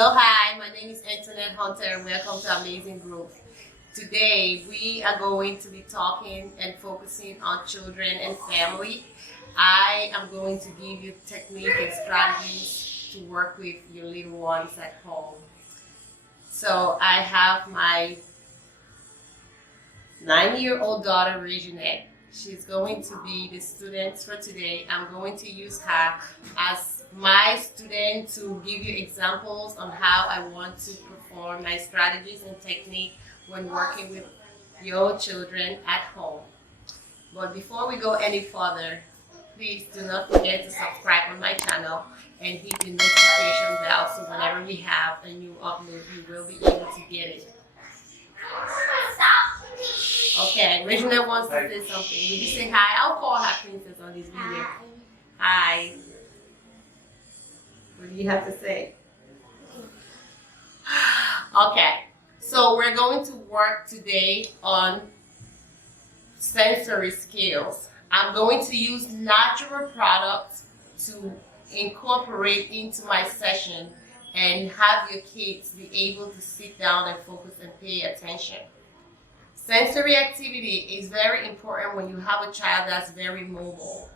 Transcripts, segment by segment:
Hello, hi, my name is Antoinette Hunter and welcome to Amazing Growth. Today we are going to be talking and focusing on children and family. I am going to give you technique and strategies to work with your little ones at home. So I have my 9-year-old daughter, Reginette. She's going to be the student for today. I'm going to use her as my student to give you examples on how I want to perform my strategies and technique when working with your children at home. But before we go any further, please do not forget to subscribe on my channel and hit the notification bell so whenever we have a new upload, you will be able to get it. Okay, Reginette wants to say something. Will you say hi? I'll call her princess on this video. Hi. What do you have to say? Okay, so we're going to work today on sensory skills. I'm going to use natural products to incorporate into my session and have your kids be able to sit down and focus and pay attention. Sensory activity is very important when you have a child that's very mobile.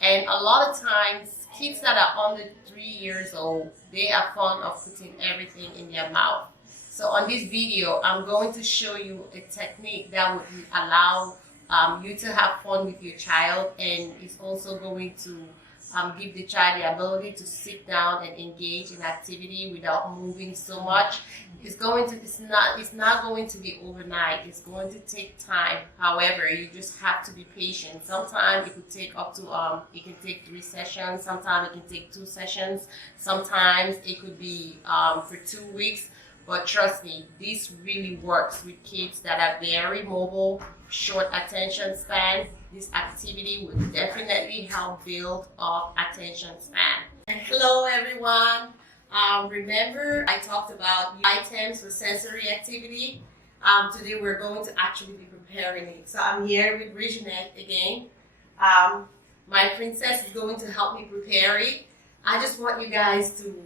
And a lot of times, kids that are under 3 years old, they are fond of putting everything in their mouth. So on this video, I'm going to show you a technique that would allow you to have fun with your child, and it's also going to give the child the ability to sit down and engage in activity without moving so much. It's not going to be overnight. It's going to take time. However, you just have to be patient. Sometimes it could take up to it can take 3 sessions. Sometimes it can take 2 sessions. Sometimes it could be for 2 weeks. But trust me, this really works with kids that are very mobile, short attention span. This activity would definitely help build up attention span. And hello everyone. Remember I talked about items for sensory activity. Today we're going to actually be preparing it. So I'm here with Reginette again. My princess is going to help me prepare it. I just want you guys to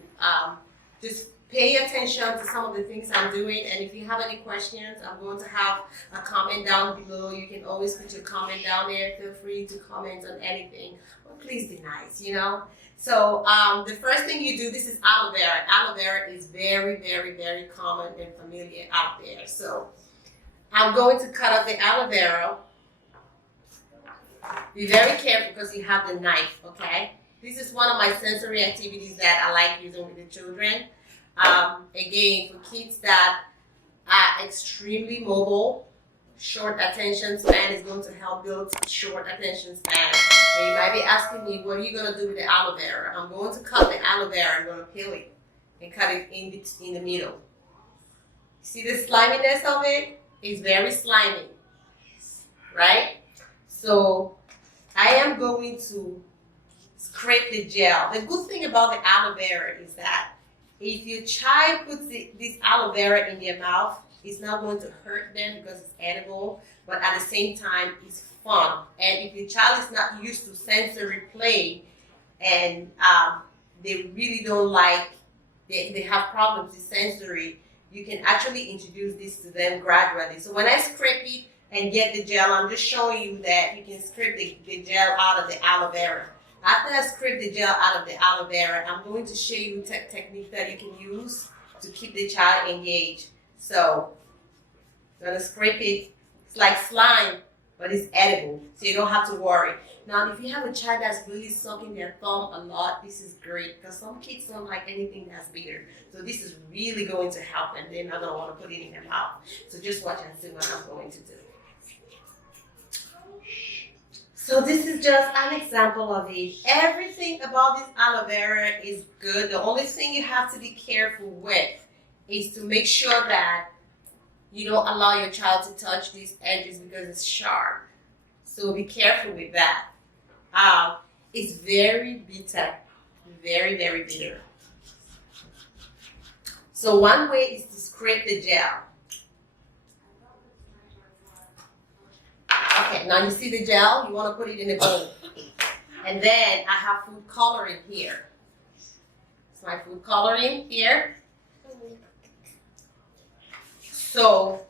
just pay attention to some of the things I'm doing, and if you have any questions, I'm going to have a comment down below. You can always put your comment down there. Feel free to comment on anything, but please be nice, you know. So the first thing you do, this is aloe vera. Aloe vera is very, very, very common and familiar out there. So I'm going to cut up the aloe vera. Be very careful because you have the knife, okay? This is one of my sensory activities that I like using with the children. Again, for kids that are extremely mobile, short attention span is going to help build short attention span. And you might be asking me, what are you going to do with the aloe vera? I'm going to cut the aloe vera. I'm going to peel it and cut it in the middle. See the sliminess of it? It's very slimy, right? So I am going to scrape the gel. The good thing about the aloe vera is that if your child puts this aloe vera in their mouth, it's not going to hurt them because it's edible, but at the same time, it's fun. And if your child is not used to sensory play and they really don't like, they have problems with sensory, you can actually introduce this to them gradually. So when I scrape it and get the gel, I'm just showing you that you can scrape the gel out of the aloe vera. After I scrape the gel out of the aloe vera, I'm going to show you a technique that you can use to keep the child engaged. So I'm going to scrape it. It's like slime, but it's edible, so you don't have to worry. Now, if you have a child that's really sucking their thumb a lot, this is great because some kids don't like anything that's bitter. So this is really going to help them. They're not going to want to put it in their mouth. So just watch and see what I'm going to do. So this is just an example of it. Everything about this aloe vera is good. The only thing you have to be careful with is to make sure that you don't allow your child to touch these edges because it's sharp. So be careful with that. It's very bitter, very, very bitter. So one way is to scrape the gel. Okay, now you see the gel, you want to put it in a bowl. And then I have food coloring here. It's my food coloring here. So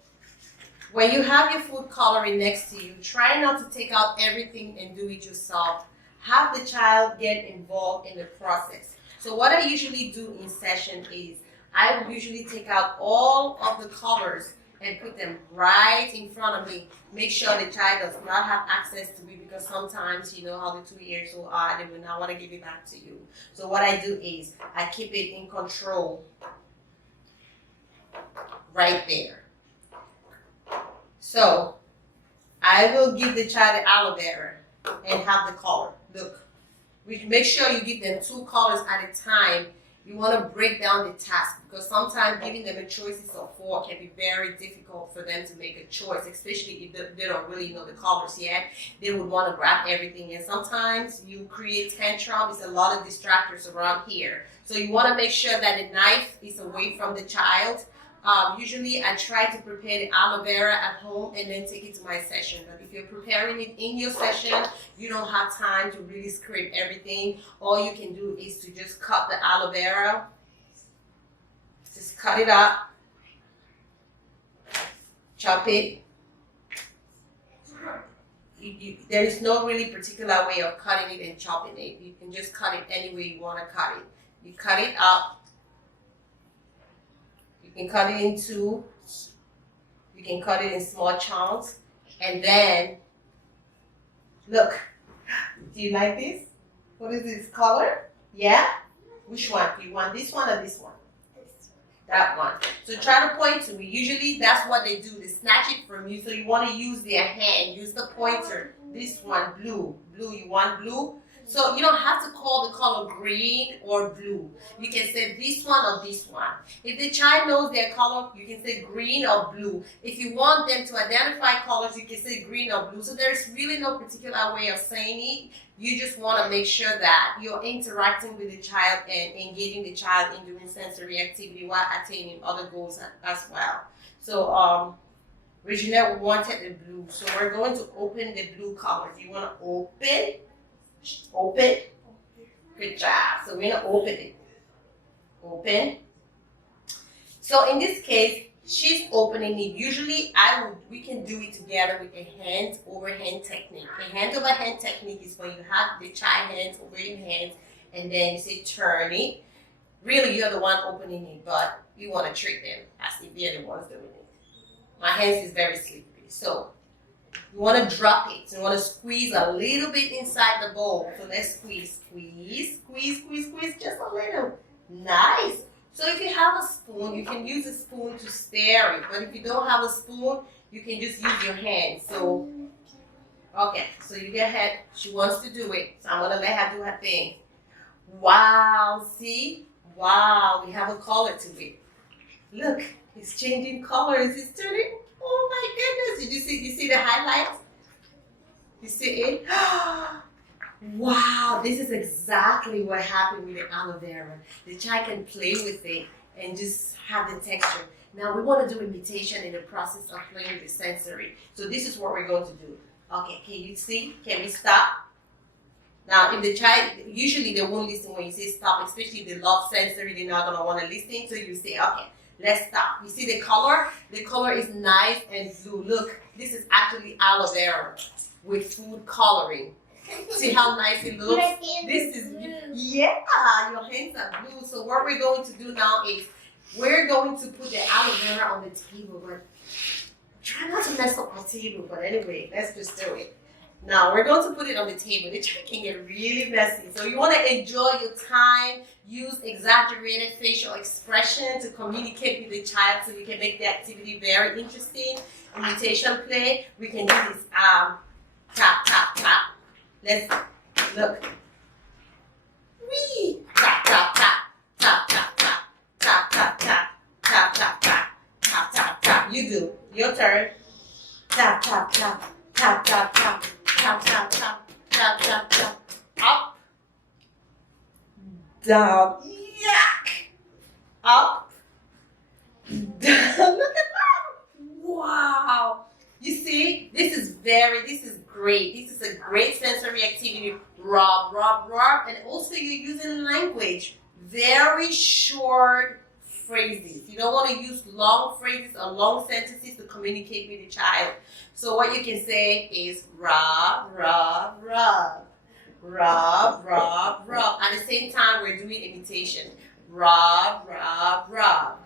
when you have your food coloring next to you, try not to take out everything and do it yourself. Have the child get involved in the process. So what I usually do in session is I will usually take out all of the colors and put them right in front of me. Make sure the child does not have access to it, because sometimes you know how the 2 years old are, they will not want to give it back to you. So what I do is I keep it in control right there. So I will give the child the aloe vera and have the color. Look, make sure you give them 2 colors at a time. You want to break down the task, because sometimes giving them a choices of 4 can be very difficult for them to make a choice, especially if they don't really know the colors yet. They would want to grab everything, and sometimes you create tantrums. There's a lot of distractors around here. So you want to make sure that the knife is away from the child. Usually I try to prepare the aloe vera at home and then take it to my session. But if you're preparing it in your session, you don't have time to really scrape everything. All you can do is to just cut the aloe vera. Just cut it up. Chop it. There is no really particular way of cutting it and chopping it. You can just cut it any way you want to cut it. You cut it up. You can cut it in 2. You can cut it in small chunks. And then, look, do you like this? What is this color? Yeah? Which one? Do you want this one or this one? That one. So try to point to it. Usually that's what they do. They snatch it from you. So you want to use their hand. Use the pointer. This one, blue. Blue, you want blue? So you don't have to call the color green or blue. You can say this one or this one. If the child knows their color, you can say green or blue. If you want them to identify colors, you can say green or blue. So there's really no particular way of saying it. You just want to make sure that you're interacting with the child and engaging the child in doing sensory activity while attaining other goals as well. So Regina wanted the blue. So we're going to open the blue color. Do you want to open? Open. Good job. So we're going to open it. Open. So in this case, she's opening it. Usually we can do it together with a hand over hand technique. A hand over hand technique is when you have the child hands over your hands and then you say turn it. Really, you're the one opening it, but you want to treat them as if they're the ones doing it. My hands is very slippery. So you want to drop it. You want to squeeze a little bit inside the bowl. So let's squeeze, squeeze, squeeze, squeeze, squeeze, just a little. Nice. So if you have a spoon, you can use a spoon to stir it. But if you don't have a spoon, you can just use your hand. So, okay. So you get ahead. She wants to do it. So I'm going to let her do her thing. Wow. See? Wow. We have a color to it. Look. It's changing colors. It's turning. Oh my goodness. Did you see the highlights? You see it? Wow, this is exactly what happened with the aloe vera. The child can play with it and just have the texture. Now we want to do imitation in the process of playing with the sensory. So this is what we're going to do. Okay, can you see? Can we stop? Now if the child, usually they won't listen when you say stop, especially if they love sensory, they're not going to want to listen. So you say, okay. Let's stop. You see the color? The color is nice and blue. Look, this is actually aloe vera with food coloring. See how nice it looks? This is, yeah, your hands are blue. So what we're going to do now is we're going to put the aloe vera on the table. But try not to mess up our table. But anyway, let's just do it. Now we're going to put it on the table. The child can get really messy. So you want to enjoy your time. Use exaggerated facial expression to communicate with the child so you can make the activity very interesting. Imitation play. We can do this tap, tap, tap. Let's look. Wee! Tap, tap, tap. Tap, tap, tap. Tap, tap, tap. Tap, tap, tap. Tap, tap, tap. You do. Your turn. Tap, tap, tap. Tap, tap, tap. Tap, tap, tap, tap, tap, tap. Up, down, yuck. Up, down. Look at that. Wow. You see, this is great. This is a great sensory activity. Rub, rub, rub. And also you're using language. Very short, phrases. You don't want to use long phrases or long sentences to communicate with the child. So what you can say is rub, rub, rub. Rub, rub, rub. At the same time, we're doing imitation. Rub, rub, rub.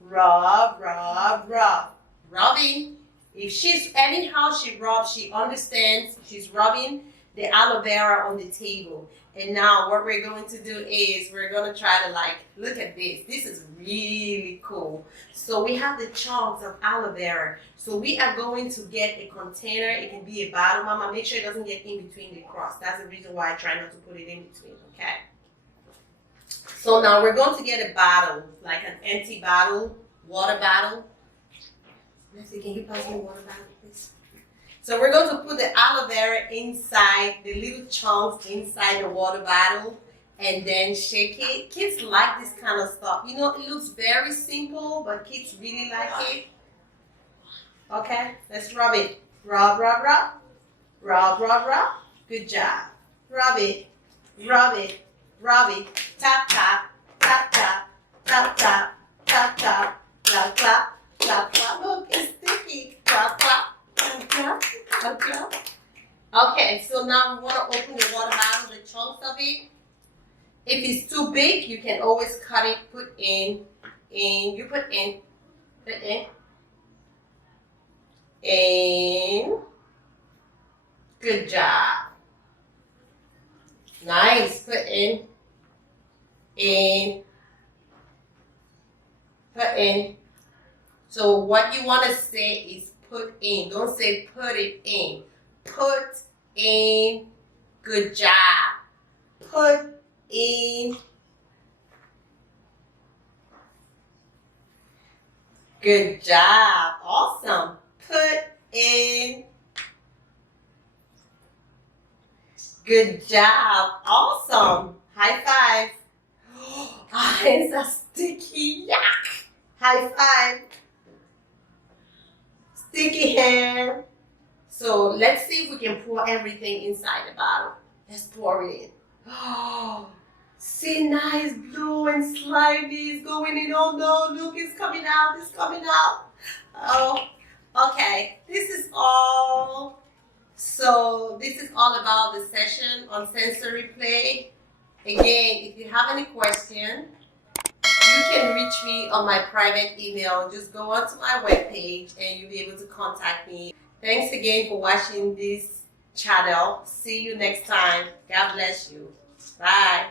Rub, rub, rub. Rubbing. If she's anyhow she rubs, she understands she's rubbing the aloe vera on the table. And now what we're going to do is we're going to try to look at this. This is really cool. So we have the chunks of aloe vera. So we are going to get a container. It can be a bottle. Mama, make sure it doesn't get in between the crust. That's the reason why I try not to put it in between, okay? So now we're going to get a bottle, like an empty bottle, water bottle. Leslie, can you pass me a water bottle, please? So we're going to put the aloe vera inside, the little chunks inside the water bottle, and then shake it. Kids like this kind of stuff. You know, it looks very simple, but kids really like it. Okay, let's rub it. Rub, rub, rub. Rub, rub, rub. Good job. Rub it. Rub it. Rub it. Tap, tap. Tap, tap. Tap, tap. Tap, tap. Clap, clap. Clap, clap. Look, it's sticky. Clap, clap. Clap, clap. Clap, clap. Okay, so now we want to open the water bottle, the chunks of it. If it's too big, you can always cut it, put in, you put in, good job. Nice, put in, put in. So what you want to say is put in. Don't say put it in. Put in. Good job. Put in. Good job. Awesome. Put in. Good job. Awesome. High five. Our hands are sticky. Yuck. High five. Sticky hand. So let's see if we can pour everything inside the bottle. Let's pour it in. Oh, see, nice blue and slimy is going in. Oh no, look, it's coming out. It's coming out. Oh, okay. This is all. So this is all about the session on sensory play. Again, if you have any question, you can reach me on my private email. Just go onto my webpage and you'll be able to contact me. Thanks again for watching this channel. See you next time. God bless you. Bye.